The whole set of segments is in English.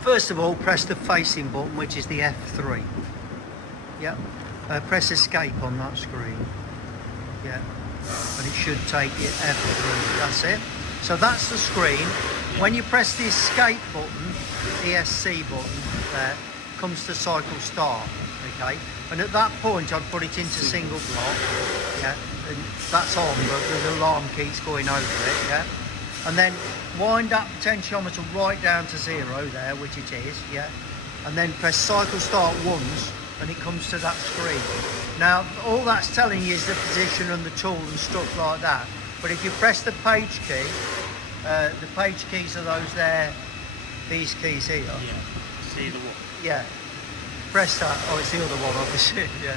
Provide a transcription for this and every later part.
First of all, press the facing button, which is the F3. Yep. Press escape on that screen. Yeah. And it should take you F3. That's it. So that's the screen. When you press the escape button, ESC button, there comes the cycle start. Okay. And at that point, I'd put it into single block. Yeah. And that's on, but the alarm keeps going over it. Yeah. And then wind that potentiometer right down to 0 there, which it is. Yeah. And then press cycle start once, and it comes to that screen. Now, all that's telling you is the position and the tool and stuff like that. But if you press the page key, the page keys are those there, these keys here. Yeah, see the one. Yeah, press that. Oh, it's the other one, obviously. Yeah.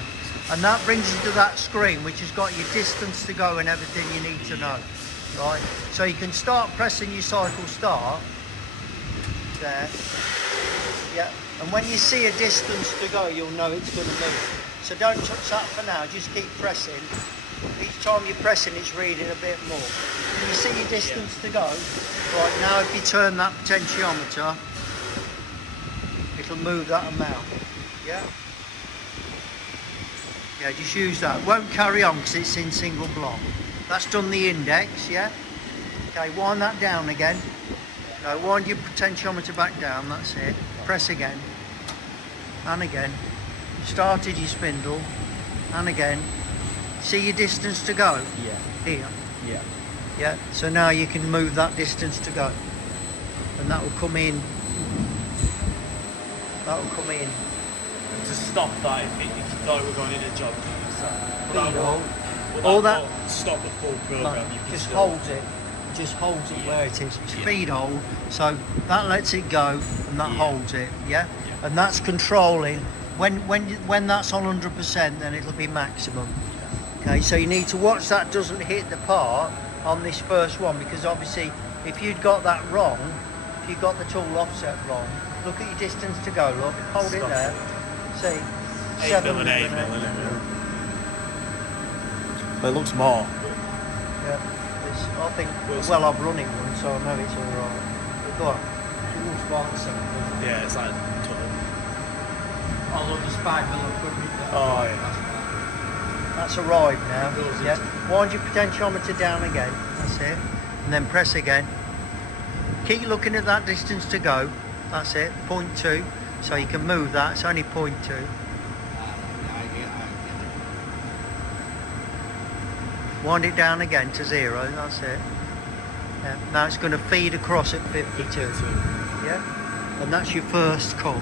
And that brings you to that screen, which has got your distance to go and everything you need to know. Right? So you can start pressing your cycle start. There. Yeah. And when you see a distance to go, you'll know it's going to move. So don't touch that for now, just keep pressing. Each time you're pressing, it's reading a bit more. Can you see your distance to go? Right, now if you turn that potentiometer, it'll move that amount. Yeah? Yeah, just use that. It won't carry on because it's in single block. That's done the index, yeah? Okay, wind that down again. No, wind your potentiometer back down, that's it. Press again. And again. Started your spindle. And again. See your distance to go? Yeah. Here. Yeah. Yeah, so now you can move that distance to go. And that will come in. That will come in. And to stop that, if you thought we're going in a job, all that stop the full program. No, just holds it. Just holds it where it is. It's feed hold, so that lets it go and that holds it. Yeah? And that's controlling. When that's on 100%, then it'll be maximum. Okay, so you need to watch that doesn't hit the part on this first one, because obviously if you'd got that wrong, if you got the tool offset wrong, look at your distance to go. Look, hold it there. See, 7 and 8 mm. But it looks more. Yeah, I think, well, I've run it once, so I know it's all right. Go on. It looks more than 7 mm. Yeah, it's like I'll look the 5 mm equipment. Oh, yeah. That's arrived now. Yeah. Wind your potentiometer down again. That's it. And then press again. Keep looking at that distance to go. That's it. 0.2. So you can move that. It's only 0.2. Wind it down again to 0. That's it. Yeah. Now it's going to feed across at 52. Yeah. And that's your first cut.